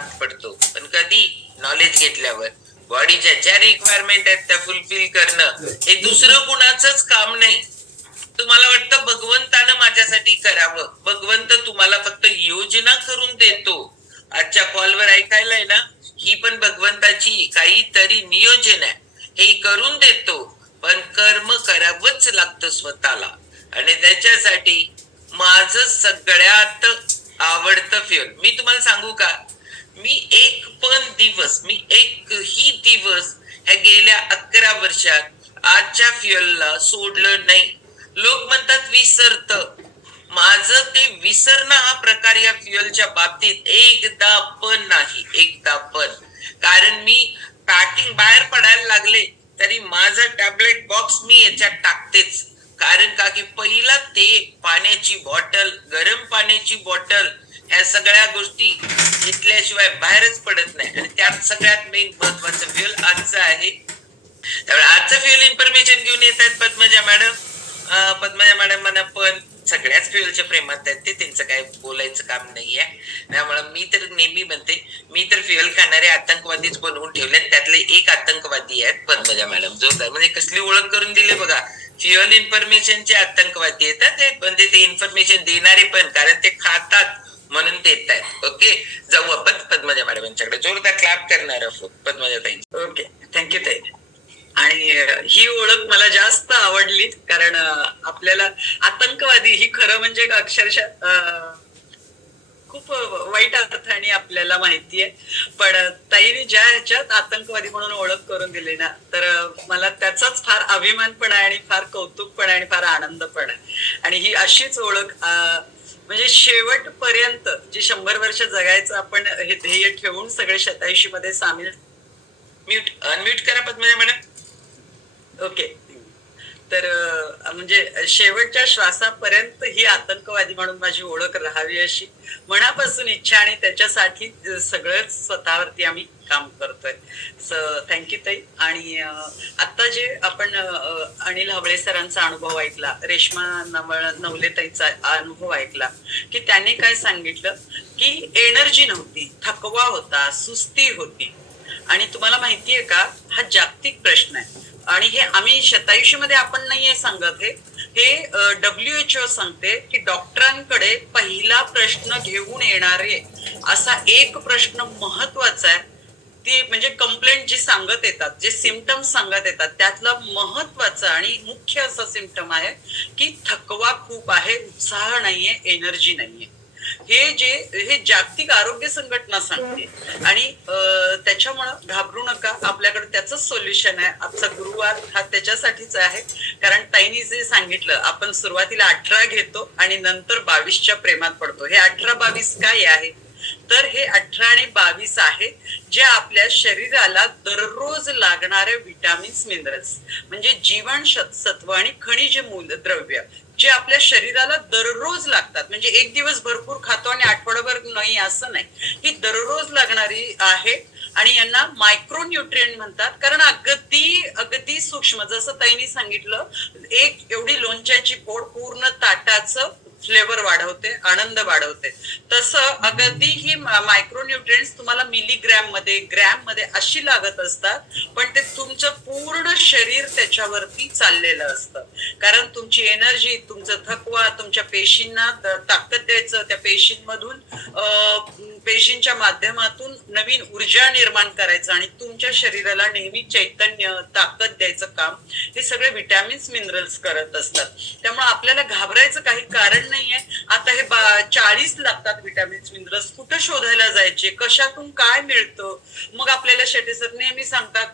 हात पडतो. पण कधी? नॉलेज घेतल्यावर. बॉडीच्या ज्या रिक्वायरमेंट आहेत त्या फुलफिल करणं हे दुसरं कुणाचंच काम नाही. तुम्हाला वाटतं भगवंतानं माझ्यासाठी करावं? भगवंत तुम्हाला फक्त योजना करून देतो. आजच्या कॉलवर ऐकायला आहे ना? ही पण भगवंताची काहीतरी नियोजन आहे. हे करून देतो. पण कर्म करावंच लागतं स्वतःला. आणि त्याच्यासाठी माझं सगळ्यात आवडतं फ्युअल मी तुम्हाला सांगू का? मी एक पण दिवस मी एक ही दिवस ह्या गेल्या अकरा वर्षात आजच्या फ्युएलला सोडलं नाही. लोक म्हणतात विसरत. माझं ते विसरणं हा प्रकार या फ्युएलच्या बाबतीत एकदा पण नाही एकदा पण. कारण मी पॅकिंग बाहेर पडायला लागले तरी माझा टॅबलेट बॉक्स मी याच्यात टाकतेच. कारण का की पहिला ते पाण्याची बॉटल गरम पाण्याची बॉटल ह्या सगळ्या गोष्टी घेतल्याशिवाय बाहेरच पडत नाही. आणि त्यात सगळ्यात मेन महत्वाचं फ्युल आजचं आहे. त्यामुळे आजचं फ्युल इन्फॉर्मेशन घेऊन येत आहेत पद्मजा मॅडम पद्मजा मॅडम म्हणा पण सगळ्याच फ्युअलच्या प्रेमात आहेत. ते त्यांचं काय बोलायचं काम नाहीये. त्यामुळे मी तर नेहमी म्हणते मी तर फ्युअल खाणारे आतंकवादीच बनवून ठेवले त्यातले एक आतंकवादी आहेत पद्मजा मॅडम जोरदार म्हणजे कसली ओळख करून दिली बघा. फ्युअल इन्फॉर्मेशनचे आतंकवादी येतात ते म्हणजे ते इन्फॉर्मेशन देणारे पण कारण ते खातात. म्हणून देत आहेत. ओके? जाऊ आपण पद्मजा मॅडमांच्याकडे. जोरदार क्लॅप करणार आहोत पद्मजा ताई ओके. थँक्यू ताई. आणि ही ओळख मला जास्त आवडली कारण आपल्याला आतंकवादी ही खरं म्हणजे अक्षरशः खूप वाईट अर्थाने आपल्याला माहिती आहे. पण ताईने ज्या ह्याच्यात आतंकवादी म्हणून ओळख करून दिली ना तर मला त्याचाच फार अभिमान पण आहे आणि फार कौतुक पण आहे आणि फार आनंद पण आहे. आणि ही अशीच ओळख म्हणजे शेवटपर्यंत जे शंभर वर्ष जगायचं आपण हे ध्येय ठेवून सगळे शतायुषी मध्ये सामील म्यूट अनम्यूट करा पद्मजा मॅडम ओके. तर म्हणजे शेवटच्या श्वासापर्यंत ही आतंकवादी म्हणून माझी ओळख राहावी अशी मनापासून इच्छा आणि त्याच्यासाठी सगळंच स्वतःवरती आम्ही काम करतोय. स थँक्यू ताई. आणि आता जे आपण अनिल हवळे सरांचा अनुभव ऐकला रेश्मा नवळ नवले ताईचा अनुभव ऐकला की त्यांनी काय सांगितलं की एनर्जी नव्हती थकवा होता सुस्ती होती. आणि तुम्हाला माहितीये का हा जागतिक प्रश्न आहे. आणि हे आम्ही शतायुषीमध्ये आपण नाहीये सांगत हे. हे डब्ल्यू एच ओ सांगते की डॉक्टरांकडे पहिला प्रश्न घेऊन येणारे असा एक प्रश्न महत्त्वाचा आहे. ती म्हणजे कंप्लेंट जी सांगत येतात जे सिमटम्स सांगत येतात त्यातला महत्त्वाचा आणि मुख्य असा सिमटम आहे की थकवा खूप आहे उत्साह नाहीये एनर्जी नाहीये. हे जे हे जागतिक आरोग्य संघटना सांगते. आणि त्याच्यामुळं घाबरू नका आपल्या त्याच सोल्युशन आहे. आजचा गुरुवार हा त्याच्यासाठीच आहे. कारण ताईनी जे सांगितलं आपण सुरुवातीला अठरा घेतो आणि नंतर बावीसच्या प्रेमात पडतो. हे अठरा बावीस काय आहे? तर हे अठरा आणि बावीस आहे जे आपल्या शरीराला दररोज लागणारे विटामिन्स मिनरल्स म्हणजे जीवन सत्व आणि खनिज मूलद्रव्य जे आपल्या शरीराला दररोज लागतात. म्हणजे एक दिवस भरपूर खातो आणि आठवडाभर नाही असं नाही. ही दररोज लागणारी आहे आणि यांना मायक्रो न्यूट्रिएंट म्हणतात. कारण अगदी अगदी सूक्ष्म जसं ताईनी सांगितलं एक एवढी लोणच्याची पोड पूर्ण ताटाचं फ्लेवर वाढवते आनंद वाढवते. तसं अगदी ही मायक्रो न्यूट्रिएंट्स तुम्हाला मिलीग्रॅममध्ये ग्रॅममध्ये अशी लागत असतात पण ते तुमचं पूर्ण शरीर त्याच्यावरती चाललेलं असतं. कारण तुमची एनर्जी तुमचं थकवा तुमच्या पेशींना ताकद द्यायचं त्या पेशींमधून पेशींच्या माध्यमातून नवीन ऊर्जा निर्माण करायचं आणि तुमच्या शरीराला नेहमी चैतन्य ताकद द्यायचं काम हे सगळे विटॅमिन्स मिनरल्स करत असतात. त्यामुळे आपल्याला घाबरायचं काही कारण नाहीये. आता हे चाळीस लागतात विटॅमिन्स मिनरल्स. कुठं शोधायला जायचे? कशातून काय मिळतं? मग आपल्याला शेटे सर नेहमी सांगतात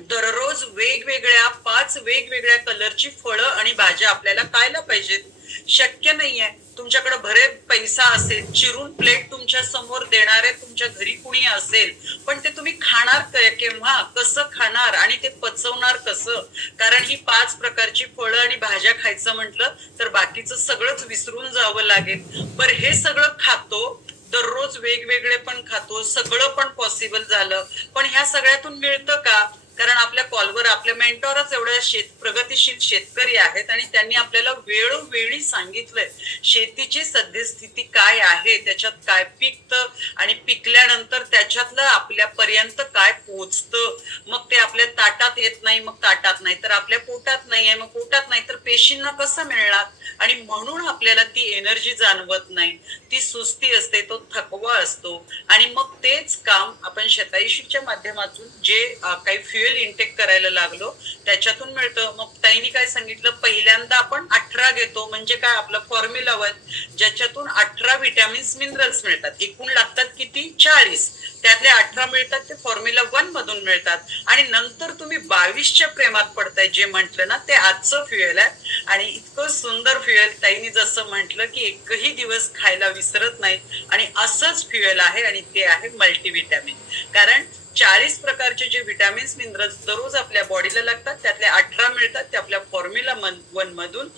दररोज वेगवेगळ्या पाच वेगवेगळ्या कलरची फळं आणि भाज्या आपल्याला खायला पाहिजेत. शक्य नाहीये. तुमच्याकडे भरे पैसा असेल चिरून प्लेट तुमच्यासमोर देणारे तुमच्या घरी कुणी असेल पण ते तुम्ही खाणार केव्हा कसं खाणार आणि ते पचवणार कसं? कारण ही पाच प्रकारची फळं आणि भाज्या खायचं म्हटलं तर बाकीचं सगळंच विसरून जावं लागेल. बर हे सगळं खातो दररोज वेगवेगळे पण खातो सगळं पण पॉसिबल झालं. पण ह्या सगळ्यातून मिळतं का? कारण आपल्या कॉलवर आपल्या मेंटॉरच एवढ्या शेत प्रगतीशील शेतकरी आहेत आणि त्यांनी आपल्याला वेळोवेळी सांगितलंय शेतीची सद्यस्थिती काय आहे त्याच्यात काय पिकतं आणि पिकल्यानंतर त्याच्यातलं आपल्यापर्यंत काय पोचतं? मग ते आपल्या ताटात येत नाही मग ताटात नाही तर आपल्या पोटात नाही आहे मग पोटात नाही तर पेशींना कसं मिळणार? आणि म्हणून आपल्याला ती एनर्जी जाणवत नाही. ती सुस्ती असते तो थकवा असतो. आणि मग तेच काम आपण शतायुषीच्या माध्यमातून जे काही काही फ्युएल इंटेक करायला लागलो. त्याच्यातून मिळतं. मग ताईने काय सांगितलं? पहिल्यांदा आपण अठरा घेतो. म्हणजे काय? आपलं फॉर्म्युला वन ज्याच्यातून अठरा विटॅमिन्स मिनरल्स मिळतात. एकूण लागतात किती? चाळीस. त्यातले अठरा मिळतात ते फॉर्म्युला वन मधून मिळतात. आणि नंतर तुम्ही बावीसच्या प्रेमात पडताय जे म्हंटल ना ते आजचं फ्युएल आहे. आणि इतकं सुंदर फ्युएल ताईने जसं म्हटलं की एकही दिवस खायला विसरत नाही आणि असंच फ्युएल आहे आणि ते आहे मल्टीव्हिटॅमिन कारण चाळीस प्रकारचे जे विटॅमिन्स मिनरल्स दररोज आपल्या बॉडीला लागतात त्यातले अठरा मिळतात ते आपल्या फॉर्म्युला वन मधून.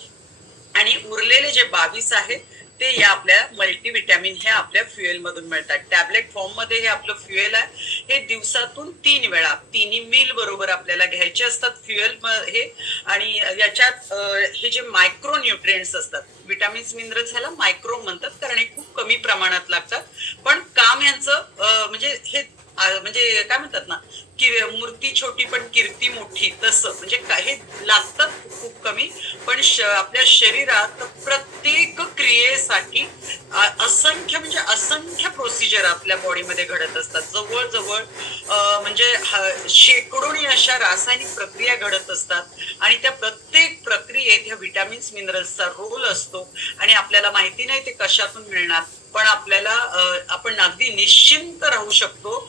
आणि उरलेले जे बावीस आहेत ते या आपल्या मल्टीव्हिटॅमिन हे आपल्या फ्युएल मधून मिळतात. टॅबलेट फॉर्ममध्ये हे आपलं फ्युएल आहे. हे दिवसातून तीन वेळा तिन्ही मिल बरोबर आपल्याला घ्यायचे असतात फ्युएल हे. आणि याच्यात हे जे मायक्रो न्यूट्रिएंट्स असतात विटॅमिन्स मिनरल्स ह्याला मायक्रो म्हणतात कारण हे खूप कमी प्रमाणात लागतात. पण काम यांचं म्हणजे हे म्हणजे काय म्हणतात ना की मूर्ती छोटी पण कीर्ती मोठी तसं. म्हणजे काही लागतात खूप कमी पण आपल्या शरीरात प्रत्येक क्रियेसाठी असंख्य म्हणजे असंख्य प्रोसिजर आपल्या बॉडीमध्ये घडत असतात. जवळजवळ जवळ म्हणजे शेकडोनी अशा रासायनिक प्रक्रिया घडत असतात. आणि त्या प्रत्येक प्रक्रियेत ह्या व्हिटॅमिन्स मिनरल्सचा रोल असतो. आणि आपल्याला माहिती नाही ते कशातून मिळणार. पण आपल्याला आपण अगदी निश्चिंत राहू शकतो.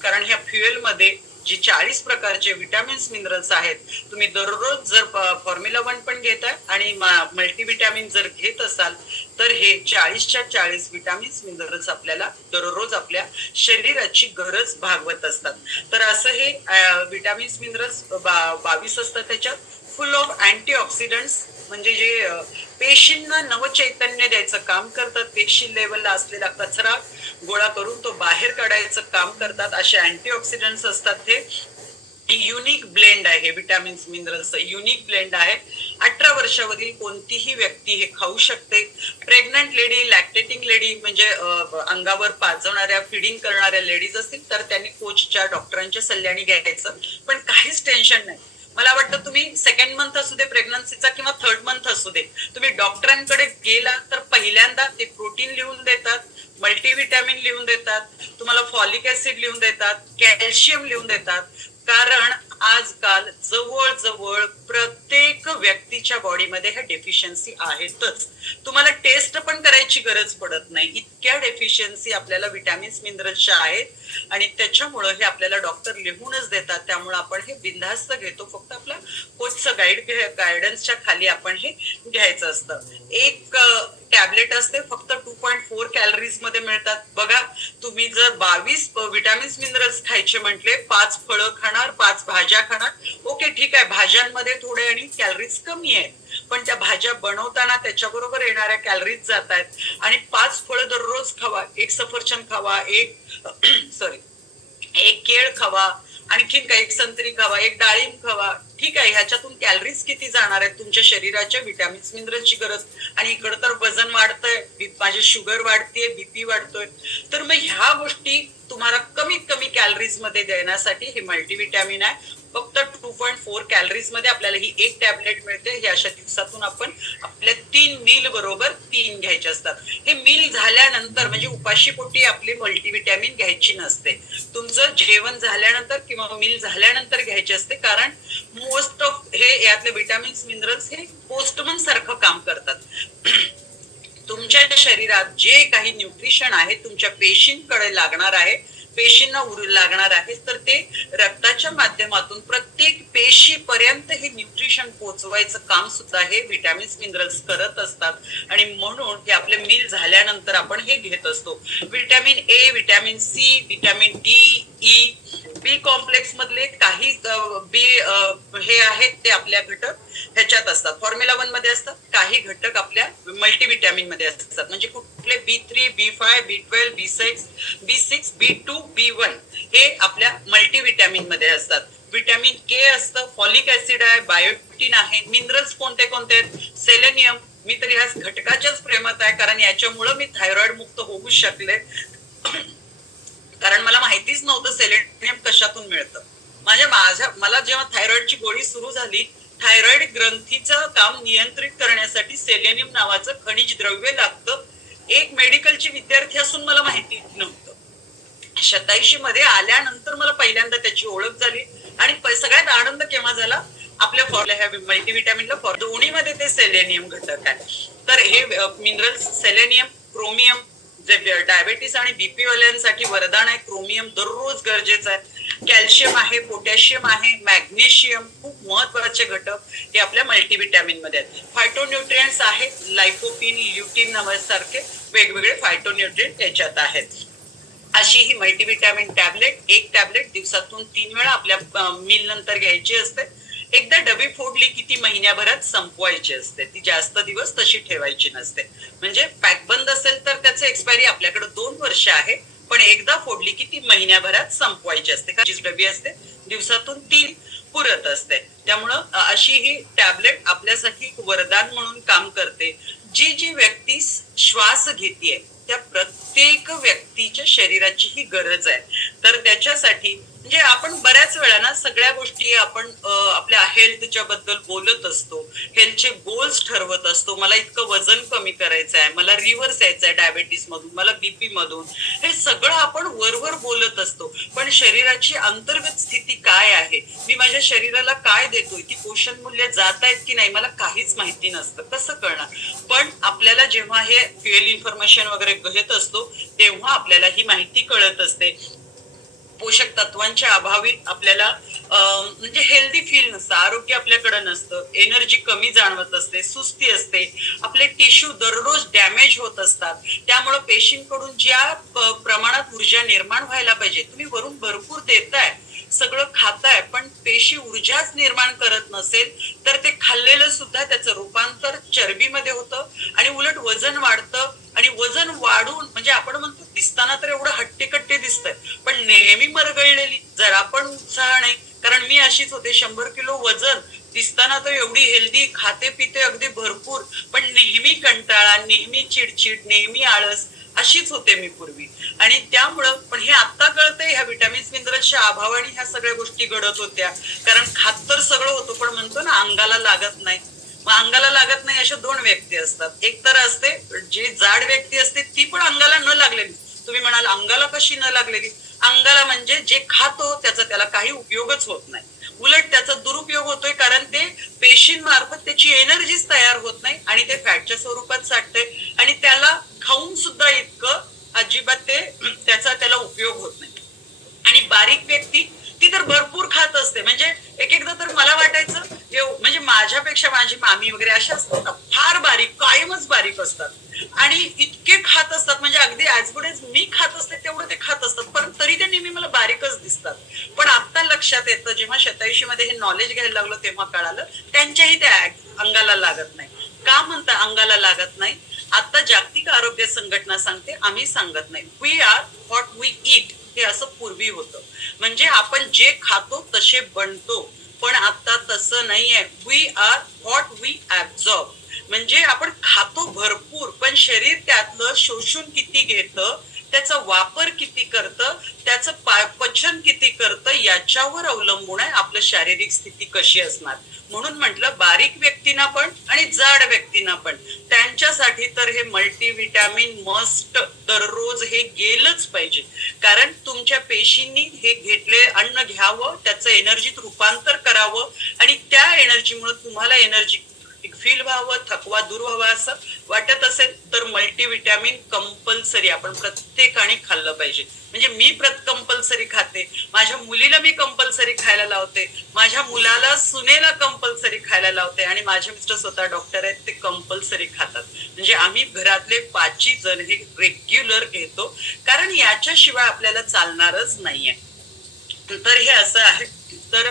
कारण ह्या फ्युएलमध्ये जी चाळीस प्रकारचे विटॅमिन्स मिनरल्स आहेत तुम्ही दररोज जर फॉर्म्युला वन पण घेताय आणि मल्टीव्हिटॅमिन जर घेत असाल तर हे चाळीसच्या चाळीस विटॅमिन्स मिनरल्स आपल्याला दररोज आपल्या शरीराची गरज भागवत असतात. तर असं हे विटॅमिन्स मिनरल्स बावीस असतात त्याच्यात. फुल ऑफ अँटीऑक्सिडंट्स म्हणजे जे पेशींना नवचैतन्य द्यायचं काम करतात पेशी लेवलला असलेला कचरा गोळा करून तो बाहेर काढायचं काम करतात असे अँटीऑक्सिडंट्स असतात ते. युनिक ब्लेंड आहे हे विटॅमिन्स मिनरल्स युनिक ब्लेंड आहे. अठरा वर्षावरील कोणतीही व्यक्ती हे खाऊ शकते. प्रेग्नंट लेडी लॅक्टेटिंग लेडी म्हणजे अंगावर पाजवणाऱ्या फिडिंग करणाऱ्या लेडीज असतील तर त्यांनी कोचच्या डॉक्टरांच्या सल्ल्याने घ्यायचं. पण काहीच टेन्शन नाही. मला वाटतं तुम्ही सेकंड मंथ असू दे प्रेग्नन्सीचा किंवा थर्ड मंथ असू दे तुम्ही डॉक्टरांकडे गेला तर पहिल्यांदा ते प्रोटीन लिहून देतात मल्टीव्हिटॅमिन लिहून देतात तुम्हाला फॉलिक ऍसिड लिहून देतात कॅल्शियम लिहून देतात. कारण आजकाल जवळजवळ प्रत्येक व्यक्तीच्या बॉडीमध्ये ह्या डेफिशियन्सी आहेतच. तुम्हाला टेस्ट पण करायची गरज पडत नाही. इतक्या डेफिशियन्सी आपल्याला विटॅमिन्स मिनरल्सच्या आहेत. आणि त्याच्यामुळं हे आपल्याला डॉक्टर लिहूनच देतात. त्यामुळे आपण हे बिनधास्त घेतो. फक्त आपल्या कोचचं गाईड गायडन्सच्या खाली आपण हे घ्यायचं असतं. एक टॅबलेट असते फक्त टू पॉईंट फोर कॅलरीजमध्ये मिळतात. बघा तुम्ही जर बावीस विटॅमिन्स मिनरल्स खायचे म्हटले पाच फळं खाणार पाच भाज्या खाणार ओके ठीक आहे भाज्यांमध्ये थोडे आणि कॅलरीज कमी आहेत. पण त्या भाज्या बनवताना त्याच्याबरोबर येणाऱ्या कॅलरीज जात आहेत. आणि पाच फळं दररोज खावा एक सफरचंद खावा एक सॉरी एक केळ खावा आणखीन काही एक संत्री खावा एक डाळिंब खावा. ठीक आहे ह्याच्यातून कॅलरीज किती जाणार आहेत? तुमच्या शरीराच्या विटॅमिन्स मिनरलची गरज. आणि इकडं तर वजन वाढतंय बी- माझी शुगर वाढतेय बीपी वाढतोय. तर मग ह्या गोष्टी तुम्हाला कमीत कमी कॅलरीजमध्ये देण्यासाठी हे मल्टीव्हिटॅमिन आहे. फक्त टू पॉईंट फोर कॅलरीजमध्ये आपल्याला ही एक टॅबलेट मिळते. हे अशा दिवसातून आपण आपल्या तीन मील बरोबर तीन घ्यायचे असतात. हे मील झाल्यानंतर म्हणजे उपाशी पोटी आपली मल्टीव्हिटॅमिन घ्यायची नसते. तुमचं जेवण झाल्यानंतर किंवा मील झाल्यानंतर घ्यायचे असते कारण मोस्ट ऑफ हे यातले विटॅमिन्स मिनरल्स हे पोस्टमन सारखं काम करतात. तुमच्या शरीरात जे काही न्यूट्रिशन आहे तुमच्या पेशींकडे लागणार आहे पेशींना उरू लागणार आहे तर ते रक्ताच्या माध्यमातून प्रत्येक पेशीपर्यंत हे न्यूट्रिशन पोहोचवायचं काम सुद्धा हे व्हिटॅमिन्स मिनरल्स करत असतात. आणि म्हणून हे आपले मील झाल्यानंतर आपण हे घेत असतो. Vitamin A vitamin C vitamin D E B complex मधले काही बी हे आहेत ते आपल्या घटक ह्याच्यात असतात. फॉर्म्युला वनमध्ये असतात काही घटक आपल्या मल्टीविटॅमिनमध्ये असतात. म्हणजे कुठले B three B five B twelve B six B six B two B one हे आपल्या मल्टीविटॅमिनमध्ये असतात. विटॅमिन के असतं फॉलिक ऍसिड आहे बायोटिन आहे मिनरल्स कोणते कोणते आहेत? सेलेनियम मी तर ह्या घटकाच्याच प्रेमात आहे कारण याच्यामुळं मी थायरॉइड मुक्त होऊ शकले. कारण मला माहितीच नव्हतं सेलेनियम कशातून मिळतं. माझ्या माझ्या मला जेव्हा थायरॉइडची गोळी सुरू झाली थायरॉइड ग्रंथीचं काम नियंत्रित करण्यासाठी सेलेनियम नावाचं खनिज द्रव्य लागतं. एक मेडिकलची विद्यार्थी असून मला माहिती नव्हतं. शताऐंशी मध्ये आल्यानंतर मला पहिल्यांदा त्याची ओळख झाली आणि सगळ्यात आनंद केव्हा झाला? आपल्या फॉर ह्या मल्टीव्हिटॅमिनला फॉर दोन्हीमध्ये ते सेलेनियम घटक आहे तर हे मिनरल्स सेलेनियम क्रोमियम डायबेटीस आणि बीपी वाल्यांसाठी वरदान आहे. क्रोमियम दररोज गरजेचं आहे. कॅल्शियम आहे पोटॅशियम आहे मॅग्नेशियम खूप महत्त्वाचे घटक हे आपल्या मल्टीव्हिटॅमिनमध्ये आहेत. फायटोन्युट्रियंट्स आहेत लायकोपिन ल्युटिन सारखे वेगवेगळे फायटोन्यूट्रियंट त्याच्यात आहेत. अशी ही मल्टीव्हिटॅमिन टॅबलेट एक टॅबलेट दिवसातून तीन वेळा आपल्या मील नंतर घ्यायची असते. एकदा डबी फोडली की ती महिन्याभरात संपवायची असते. ती जास्त दिवस तशी ठेवायची नसते. म्हणजे पॅक बंद असेल तर त्याचं एक्सपायरी आपल्याकडे दोन वर्ष आहे पण एकदा फोडली की ती महिन्याभरात संपवायची असते. का डबी असते दिवसातून तीन पुरत असते. त्यामुळं अशी ही टॅबलेट आपल्यासाठी एक वरदान म्हणून काम करते. जी जी व्यक्ती श्वास घेतेय त्या प्रत्येक व्यक्तीच्या शरीराची ही गरज आहे. तर त्याच्यासाठी म्हणजे आपण बऱ्याच वेळा ना सगळ्या गोष्टी आपण आपल्या हेल्थच्या बद्दल बोलत असतो. हेल्थचे गोल्स ठरवत असतो. मला इतकं वजन कमी करायचं आहे मला रिव्हर्स यायचं आहे डायबेटीस मधून मला बीपी मधून. हे सगळं आपण वरवर बोलत असतो. पण शरीराची अंतर्गत स्थिती काय आहे? मी माझ्या शरीराला काय देतोय? ती पोषण मूल्य जात आहेत की नाही? मला काहीच माहिती नसतं. कसं कळणार? पण आपल्याला जेव्हा हे फ्युएल इन्फॉर्मेशन वगैरे घेत असतो तेव्हा आपल्याला ही माहिती कळत असते. पोषक तत्वांच्या अभावी आपल्याला म्हणजे हेल्दी फील नसतं आरोग्य आपल्याकडे नसतं एनर्जी कमी जाणवत असते सुस्ती असते आपले टिश्यू दररोज डॅमेज होत असतात. त्यामुळं पेशींकडून ज्या प्रमाणात ऊर्जा निर्माण व्हायला पाहिजे तुम्ही वरून भरपूर देताय सगळं खाताय पण पेशी ऊर्जाच निर्माण करत नसेल तर ते खाल्लेलं सुद्धा त्याचं रूपांतर चरबीमध्ये होतं आणि उलट वजन वाढतं आणि वजन वाढून म्हणजे आपण म्हणतो दिसताना तर एवढं हट्टेकट्टे दिसतंय पण नेहमी मरगळलेली जरा पण उत्साह नाही कारण मी अशीच होते शंभर किलो वजन दिसताना तर एवढी हेल्दी खाते पिते अगदी भरपूर पण नेहमी कंटाळा नेहमी चिडचिड नेहमी आळस अशीच होते मी पूर्वी. आणि त्यामुळं पण हे आता कळतंय ह्या विटामिन्स मिनरल्सच्या अभावाने ह्या सगळ्या गोष्टी घडत होत्या. कारण खात तर सगळं होतं पण म्हणतो ना अंगाला लागत नाही. मग अंगाला लागत नाही अशा दोन व्यक्ती असतात. एक तर असते जी जाड व्यक्ती असते ती पण अंगाला न लागलेली. तुम्ही म्हणाल अंगाला कशी न लागलेली? अंगाला म्हणजे जे खातो त्याचा त्याला काही उपयोगच होत नाही उलट त्याचा दुरुपयोग होतोय कारण ते पेशींमार्फत त्याची एनर्जीच तयार होत नाही आणि ते फॅटच्या स्वरूपात साठते आणि त्याला खाऊन सुद्धा इतकं अजिबात ते त्याचा त्याला उपयोग होत नाही. आणि बारीक व्यक्ती मी तर भरपूर खात असते. म्हणजे एक एकदा तर मला वाटायचं म्हणजे माझ्यापेक्षा माझी मामी वगैरे अशा असतात ना फार बारीक कायमच बारीक असतात. आणि इतके खात असतात म्हणजे अगदी ऍज गुड एज मी खात असते तेवढं ते खात असतात. पण तरी ते नेहमी मला बारीकच दिसतात. पण आता लक्षात येतं जेव्हा शतायुषी मध्ये हे नॉलेज घ्यायला लागलो तेव्हा कळालं त्यांच्याही त्या अंगाला लागत नाही. का म्हणता अंगाला लागत नाही? आता जागतिक आरोग्य संघटना सांगते आम्ही सांगत नाही. We are what we eat हे असं पूर्वी होतं. म्हणजे आपण जे खातो तसे बनतो पण आता तसं नाहीये. We are what we absorb म्हणजे आपण खातो भरपूर पण शरीर त्यातलं शोषून किती घेतं त्याचा वापर किती करतं त्याचं पा- पचन किती करतं याच्यावर अवलंबून आहे आपलं शारीरिक स्थिती कशी असणार. म्हणून म्हटलं बारीक व्यक्तींना पण आणि जाड व्यक्तींना पण. त्यांच्यासाठी तर हे मल्टीव्हिटॅमिन मस्ट दररोज हे गेलंच पाहिजे. कारण तुमच्या पेशींनी हे घेतले अन्न घ्यावं त्याचं एनर्जीत रूपांतर करावं आणि त्या एनर्जीमुळे तुम्हाला एनर्जी फील व्हावं थकवा दूर व्हावा असं वाटत असेल तर मल्टीव्हिटॅमिन कंपल्सरी आपण प्रत्येकाने खाल्लं पाहिजे. म्हणजे मी प्रत कंपल्सरी खाते माझ्या मुलीला मी कंपल्सरी खायला लावते माझ्या मुलाला सुनेला कंपल्सरी खायला लावते आणि माझे मिस्टर स्वतः डॉक्टर आहेत ते कंपल्सरी खातात. म्हणजे आम्ही घरातले पाचही जण हे रेग्युलर घेतो कारण याच्याशिवाय आपल्याला चालणारच नाहीये. तर हे असं आहे. तर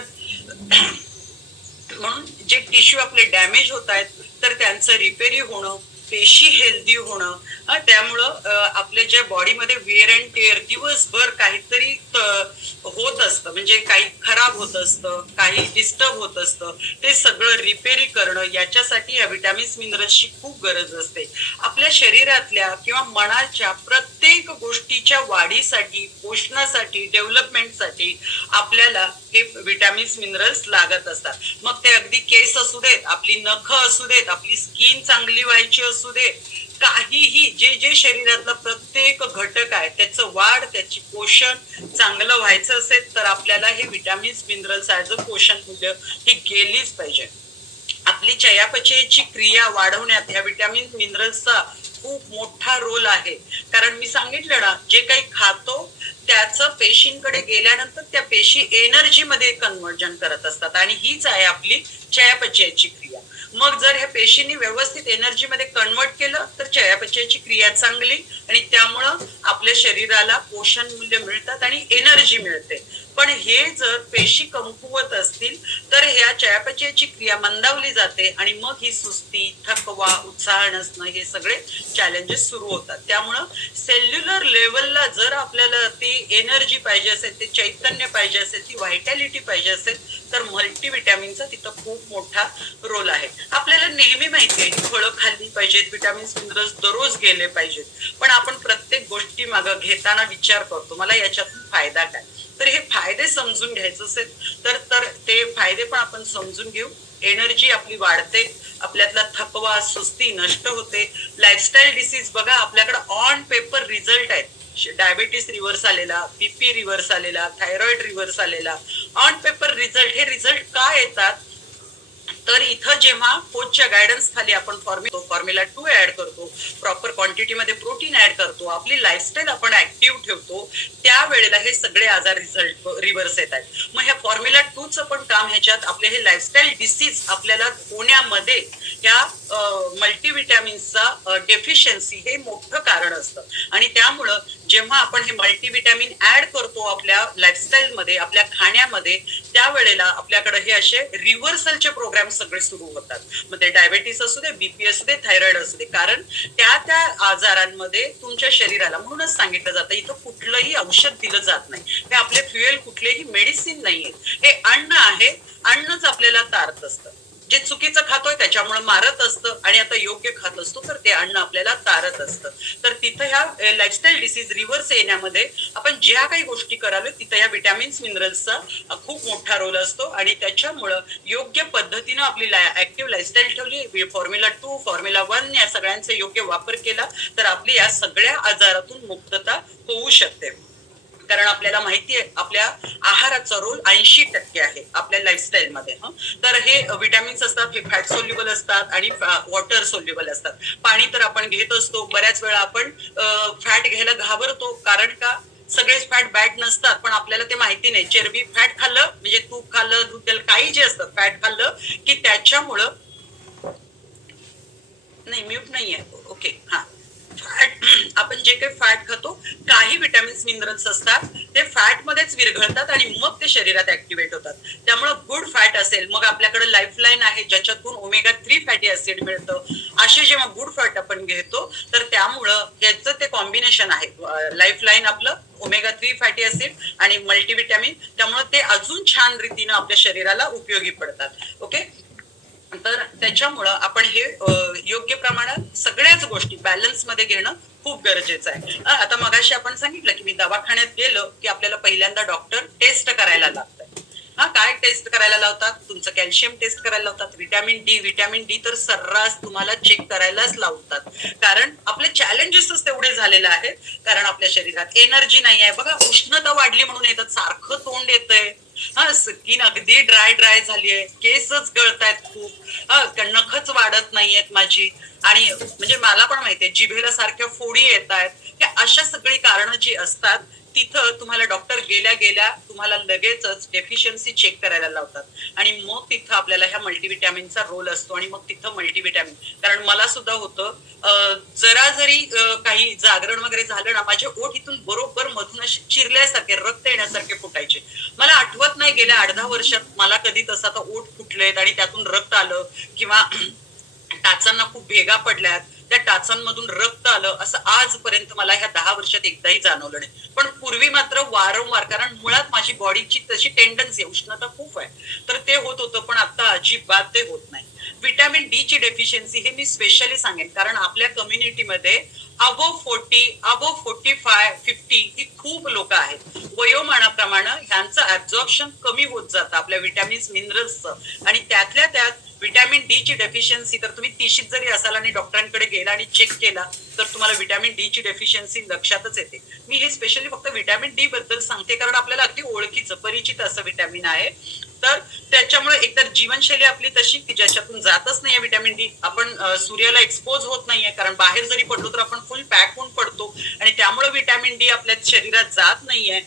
म्हणून जे टिश्यू आपले डॅमेज होत आहेत तर त्यांचं रिपेरी होणं पेशी हेल्दी होणं हा, त्यामुळं आपल्या ज्या बॉडीमध्ये वेअर अँड टेअर दिवसभर काहीतरी होत असतं. म्हणजे काही खराब खराब होत असतं काही डिस्टर्ब होत असतं. ते सगळं रिपेरी करणं याच्यासाठी या विटॅमिन्स मिनरल्सची खूप गरज असते. आपल्या शरीरातल्या किंवा मनाच्या प्रत्येक गोष्टीच्या वाढीसाठी पोषणासाठी डेव्हलपमेंटसाठी आपल्याला हे विटॅमिन्स मिनरल्स लागत असतात. मग ते अगदी केस असू देत आपली नख असू देत आपली स्किन चांगली व्हायची असू दे काहीही जे जे शरीरातला प्रत्येक घटक आहे त्याचं वाढ त्याची पोषण चांगलं व्हायचं असेल तर आपल्याला हे विटामिन्स मिनरल्स ऍज अ पोषण मूल्य ही गेलीच पाहिजे. आपली चयापचयाची क्रिया वाढवण्यात या विटॅमिन मिनरल्सचा खूप मोठा रोल आहे. कारण मी सांगितलं ना जे काही खातो त्याचं पेशींकडे गेल्यानंतर त्या पेशी एनर्जी मध्ये कन्वर्जन करत असतात. आणि हीच आहे आपली चयापचयाची क्रिया. मग जर ह्या पेशींनी व्यवस्थित एनर्जीमध्ये कन्वर्ट केलं तर चयापचयाची क्रिया चांगली आणि त्यामुळं आपल्या शरीराला पोषण मूल्य मिळतात आणि एनर्जी मिळते. पण हे जर पेशी कमकुवत असतील तर ह्या चयापचयाची क्रिया मंदावली जाते आणि मग ही सुस्ती थकवा उत्साह नसणं हे सगळे चॅलेंजेस सुरू होतात. त्यामुळं सेल्युलर लेवलला जर आपल्याला ती एनर्जी पाहिजे असेल ते चैतन्य पाहिजे असेल ती व्हायटॅलिटी पाहिजे असेल तर मल्टीव्हिटॅमिनचा तिथं खूप मोठा रोल आहे. आपल्याला नेहमी माहिती आहे की फळं खाल्ली पाहिजेत विटॅमिन्स मिनरल्स दररोज गेले पाहिजेत. पण आपण प्रत्येक गोष्टी मागं घेताना विचार करतो मला याच्यातून फायदा काय? तर हे फायदे समजून घ्यायचं असेल तर तर ते फायदे पण आपण समजून घेऊ. एनर्जी आपली वाढते आपल्यातला थकवा सुस्ती नष्ट होते. लाईफस्टाईल डिसीज बघा आपल्याकडे ऑन पेपर रिझल्ट आहेत. डायबिटीस रिव्हर्स आलेला बीपी रिव्हर्स आलेला थायरॉइड रिव्हर्स आलेला. ऑन पेपर रिझल्ट हे रिझल्ट का येतात? तर इथं जेव्हा कोचच्या गायडन्स खाली आपण फॉर्म्युला फॉर्म्युला टू ऍड करतो प्रॉपर क्वांटिटीमध्ये प्रोटीन ऍड करतो आपली लाईफस्टाईल आपण ऍक्टिव्ह ठेवतो त्यावेळेला हे सगळे आजार रिझल्ट रिव्हर्स येत आहेत. मग ह्या फॉर्म्युला टूचं पण काम ह्याच्यात आपले हे लाईफस्टाईल डिसीज आपल्याला होण्यामध्ये या मल्टीव्हिटॅमिन्सचा डेफिशियन्सी हे मोठं कारण असतं. आणि त्यामुळं जेव्हा आपण हे मल्टीव्हिटॅमिन ऍड करतो आपल्या लाईफस्टाईल मध्ये आपल्या खाण्यामध्ये त्यावेळेला आपल्याकडे हे असे रिव्हर्सलचे प्रोग्राम सगळे सुरू होतात. मग ते डायबेटीस असू दे बीपी असू दे थायरॉइड असू दे. कारण त्या त्या आजारांमध्ये तुमच्या शरीराला म्हणूनच सांगितलं जातं इथं कुठलंही औषध दिलं जात नाही. हे आपले फ्युएल कुठलेही मेडिसिन नाहीये हे अन्न आहे अन्नच आपल्याला तारत असतं. जे चुकीचं खातोय त्याच्यामुळे मारत असतं आणि आता योग्य खात असतो तर ते अन्न आपल्याला तारत असतं. तर तिथं ह्या लाईफस्टाईल डिसीज रिव्हर्स येण्यामध्ये आपण ज्या काही गोष्टी कराव्या तिथं या विटॅमिन्स मिनरल्सचा खूप मोठा रोल असतो. आणि त्याच्यामुळं योग्य पद्धतीनं आपली ऍक्टिव्ह लाईफस्टाईल ठेवली फॉर्म्युला टू फॉर्म्युला वन या सगळ्यांचा योग्य वापर केला तर आपली या सगळ्या आजारातून मुक्तता होऊ शकते. कारण आपल्याला माहिती आहे आपल्या आहाराचा रोल ऐंशी टक्के आहे आपल्या लाईफस्टाईल मध्ये हं. तर हे विटॅमिन्स असतात हे फॅट सोल्युबल असतात आणि वॉटर सोल्युबल असतात. पाणी तर आपण घेत असतो बऱ्याच वेळा आपण फॅट घ्यायला घाबरतो. कारण का? सगळेच फॅट बॅड नसतात पण आपल्याला ते माहिती नाही. चरबी फॅट खाल्लं म्हणजे तूप खाल्लं दूध काही जे असतं फॅट खाल्लं की त्याच्यामुळं नाही म्यूट नाहीये. ओके हा. आपण जे काही फॅट खातो काही विटॅमिन्स मिनरल्स असतात ते फॅट मध्येच विरघळतात आणि मग ते शरीरात ऍक्टिव्हेट होतात. त्यामुळे गुड फॅट असेल मग आपल्याकडे लाईफलाईन आहे ज्याच्यातून ओमेगा थ्री फॅटी ऍसिड मिळतं. असे जेव्हा गुड फॅट आपण घेतो तर त्यामुळं याचं ते कॉम्बिनेशन आहे. लाईफलाईन आपलं ओमेगा थ्री फॅटी ऍसिड आणि मल्टीव्हिटॅमिन त्यामुळे ते अजून छान रीतीनं आपल्या शरीराला उपयोगी पडतात. ओके? तर त्याच्यामुळं आपण हे योग्य प्रमाणात सगळ्याच गोष्टी बॅलन्समध्ये घेणं खूप गरजेचं आहे. आता मगाशी आपण सांगितलं की मी दवाखान्यात गेलो की आपल्याला पहिल्यांदा डॉक्टर टेस्ट करायला लागतात. हा काय टेस्ट करायला लावतात? तुमचं कॅल्शियम टेस्ट करायला लावतात. व्हिटॅमिन डी व्हिटॅमिन डी तर सर्रास तुम्हाला चेक करायलाच लावतात. कारण आपले चॅलेंजेसच तेवढे झालेले आहेत. कारण आपल्या शरीरात एनर्जी नाही आहे बघा उष्णता वाढली म्हणून येतात. सारखं तोंड येतंय. हा स्किन अगदी ड्राय ड्राय झाली आहे केसच गळतायत खूप. हा नखच वाढत नाहीयेत माझी. आणि म्हणजे मला पण माहितीये जिभेला सारख्या फोडी येत आहेत. अशा सगळी कारणं जी असतात तिथं तुम्हाला डॉक्टर गेल्या गेल्या तुम्हाला लगेचच डेफिशियन्सी चेक करायला लावतात. आणि मग तिथं आपल्याला ह्या मल्टीव्हिटॅमिनचा रोल असतो आणि मग तिथं मल्टीव्हिटॅमिन कारण मला सुद्धा होतं जरा जरी काही जागरण वगैरे झालं ना माझ्या ओठ इथून बरोबर मधून चिरल्यासारखे रक्त येण्यासारखे फुटायचे. मला आठवत नाही गेल्या अर्धा वर्षात मला कधी तसं आता ओठ फुटलेत आणि त्यातून रक्त आलं किंवा टाचांना खूप भेगा पडल्यात. त्या टाचांमधून रक्त आलं असं आजपर्यंत मला ह्या दहा वर्षात एकदाही जाणवलं नाही. पण पूर्वी मात्र वारंवार कारण मुळात माझी बॉडीची तशी टेंडन्सी उष्णता खूप आहे. तर ते होत होतं पण आता अजिबात ते होत नाही. विटॅमिन डी ची डेफिशियन्सी हे मी स्पेशली सांगेन कारण आपल्या कम्युनिटीमध्ये above forty above forty five fifty ही खूप लोक आहेत. वयोमानाप्रमाणे ह्यांचं ऍब्झॉर्प्शन कमी होत जातं आपल्या विटॅमिन्स मिनरल्सचं आणि त्यातल्या त्यात विटॅमिन डी ची डेफिशियन्सी तर तुम्ही तिशीत जरी असाल आणि डॉक्टरांकडे गेला आणि चेक केला तर तुम्हाला व्हिटॅमिन डी ची डेफिशियन्सी लक्षातच येते. मी हे स्पेशली फक्त व्हिटॅमिन डी बद्दल सांगते कारण आपल्याला अगदी ओळखीचं परिचित असं विटॅमिन आहे. तर त्याच्यामुळे एकतर जीवनशैली आपली तशी की ज्याच्यातून जातच नाहीये विटॅमिन डी आपण सूर्याला एक्सपोज होत नाहीये कारण बाहेर जरी पडलो तर आपण फुल पॅक होऊन पडतो. आणि त्यामुळे विटॅमिन डी आपल्या शरीरात जात नाहीये.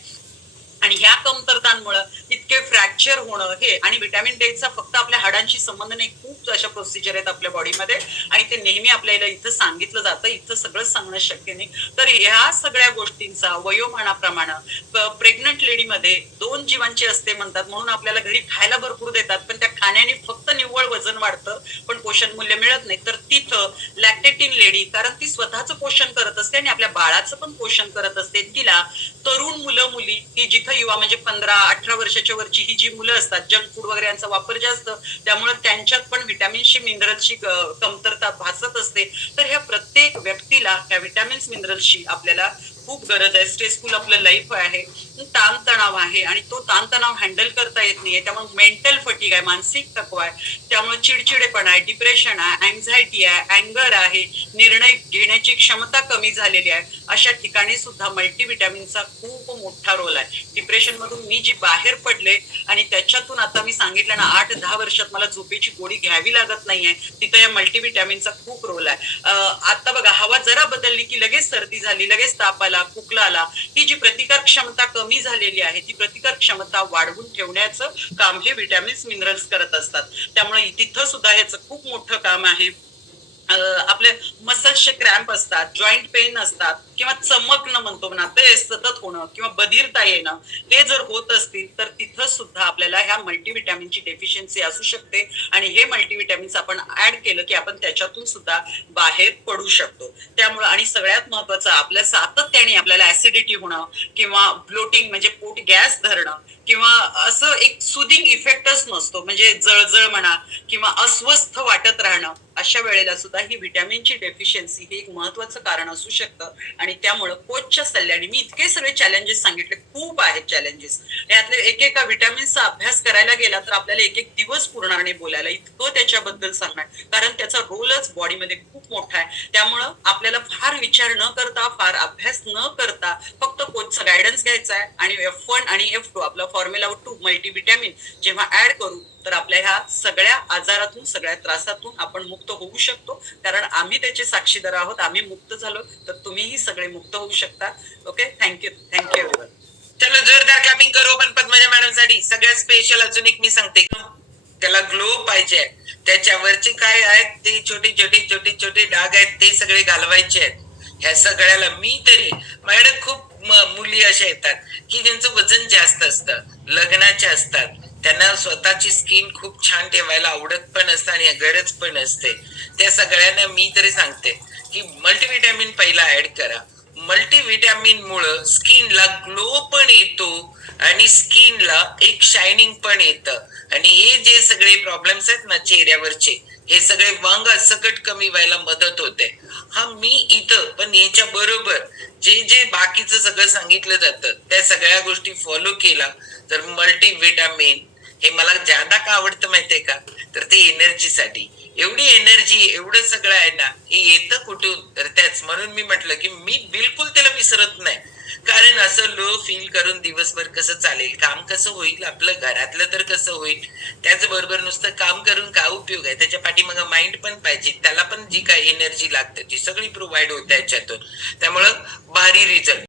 आणि ह्या कमतरतांमुळं इतके फ्रॅक्चर होणं हे आणि विटॅमिन चा फक्त आपल्या हाडांशी संबंध नाही खूप अशा प्रोसिजर आहेत आपल्या बॉडीमध्ये आणि ते नेहमी आपल्याला इथं सांगितलं जातं इथं सगळं सांगणं शक्य नाही. तर ह्या सगळ्या गोष्टींचा वयोमानाप्रमाणे प्रेग्नंट लेडीमध्ये दोन जीवांची असते म्हणतात म्हणून आपल्याला घरी खायला भरपूर देतात पण त्या खाण्याने फक्त निव्वळ वजन वाढतं पण पोषण मूल्य मिळत नाही. तर तिथं लॅक्टेटिन लेडी कारण ती स्वतःचं पोषण करत असते आणि आपल्या बाळाचं पण पोषण करत असते. तिला तरुण मुलं मुली ही जिथं युवा म्हणजे पंधरा अठरा वर्षाच्या वरची ही जी मुलं असतात जंक फूड वगैरे यांचा वापर जास्त त्यामुळे त्यांच्यात पण व्हिटॅमिन्सची मिनरल्सची कमतरता भासत असते. तर ह्या प्रत्येक व्यक्तीला ह्या व्हिटॅमिन्स मिनरल्सची आपल्याला खूप गरज आहे. स्ट्रेसफुल आपलं लाईफ आहे. ताणतणाव आहे आणि तो ताणतणाव हँडल करता येत नाहीये. त्यामुळे मेंटल फटीक आहे मानसिक थकवा आहे. त्यामुळे चिडचिडेपण आहे डिप्रेशन आहे अँझायटी आहे अँगर आहे निर्णय घेण्याची क्षमता कमी झालेली आहे. अशा ठिकाणी सुद्धा मल्टीव्हिटॅमिनचा खूप मोठा रोल आहे. डिप्रेशन मधून मी जी बाहेर पडले आणि त्याच्यातून आता मी सांगितलं ना आठ दहा वर्षात मला झोपेची गोळी घ्यावी लागत नाहीये. तिथं या मल्टीव्हिटॅमिनचा खूप रोल आहे. आता बघा हवा जरा बदलली की लगेच सर्दी झाली लगेच ताप आला खोकला आला ही जी प्रतिकार क्षमता कमी झालेली आहे ती प्रतिकार क्षमता वाढवून ठेवण्याचं काम हे विटॅमिन्स मिनरल्स करत असतात. त्यामुळे तिथं सुद्धा ह्याचं खूप मोठं काम आहे. आपले मसल्सचे क्रॅम्प असतात जॉईंट पेन असतात किंवा चमकणं म्हणतो ना ते सतत होणं किंवा बधिरता येणं हे जर होत असतील तर तिथं सुद्धा आपल्याला ह्या मल्टीव्हिटॅमिनची डेफिशियन्सी असू शकते. आणि हे मल्टीव्हिटॅमिन्स आपण ऍड केलं की आपण त्याच्यातून सुद्धा बाहेर पडू शकतो. त्यामुळे आणि सगळ्यात महत्वाचं आपल्या सातत्याने आपल्याला ऍसिडिटी होणं किंवा ब्लोटिंग म्हणजे पोट गॅस धरणं किंवा असं एक सुदिंग इफेक्टच नसतो. म्हणजे जळजळ म्हणा किंवा अस्वस्थ वाटत राहणं अशा वेळेला सुद्धा ही व्हिटॅमिनची डेफिशियन्सी हे एक महत्वाचं कारण असू शकतं. आणि त्यामुळं कोचच्या सल्ल्याने मी इतके सगळे चॅलेंजेस सांगितले खूप आहेत चॅलेंजेस यातले एक एका अभ्यास करायला गेला तर आपल्याला एक एक दिवस पूर्णाने बोलायला इतकं त्याच्याबद्दल सांगणार. कारण त्याचा रोलच बॉडीमध्ये खूप मोठा आहे. त्यामुळं आपल्याला फार विचार न करता फार अभ्यास न करता फक्त कोचचा गायडन्स घ्यायचा आहे. आणि एफ वन आणि एफ टू आपला फॉर्म्युला टू मल्टीव्हिटॅमिन जेव्हा ऍड करू तर आपल्या ह्या सगळ्या आजारातून सगळ्या त्रासातून आपण मुक्त होऊ शकतो. कारण आम्ही त्याचे साक्षीदार आहोत आम्ही मुक्त झालो तर तुम्हीही सगळे मुक्त होऊ शकता. ओके थँक्यू थँक्यू एव्हरीवन चलो जोरदार क्लॅपिंग करू आपण पद्मजा मॅडमसाठी सगळ्यात स्पेशल अजून एक मी सांगते. त्याला ग्लो पाहिजे त्याच्यावरचे काय आहेत ते छोटे छोटे छोटे छोटे डाग आहेत ते सगळे घालवायचे आहेत. ह्या सगळ्याला मी तरी माझ्याकडे खूप मुली अशा येतात की ज्यांचं वजन जास्त असतं लग्नाच्या असतात त्यांना स्वतःची स्किन खूप छान ठेवायला आवडत पण असते आणि गरज पण असते. त्या सगळ्यांना मी तरी सांगते की मल्टीव्हिटॅमिन पहिला ऍड करा. मल्टीव्हिटॅमिन मुळे स्किनला ग्लो पण येतो आणि स्किनला एक शायनिंग पण येतं. आणि हे जे सगळे प्रॉब्लेम्स आहेत ना चेहऱ्यावरचे हे सगळे वांग सकट कमी व्हायला मदत होते. हा मी इथं पण याच्या बरोबर जे जे बाकीचं सगळं सांगितलं जातं त्या सगळ्या गोष्टी फॉलो केला तर मल्टीव्हिटॅमिन हे मला ज्यादा का आवडतं माहितीये का? तर ते एनर्जीसाठी एवढी एनर्जी एवढं सगळं आहे ना हे येतं कुठून? तर त्याच. म्हणून मी म्हटलं की मी बिलकुल त्याला विसरत नाही. कारण असं लो फील करून दिवसभर कसं चालेल? काम कसं होईल? आपलं घरातलं तर कसं होईल? त्याचबरोबर नुसतं काम करून काय उपयोग आहे? त्याच्या पाठीमागं माइंड पण पाहिजे. त्याला पण जी काय एनर्जी लागते ती सगळी प्रोव्हाइड होते याच्यातून. त्यामुळं भारी रिझल्ट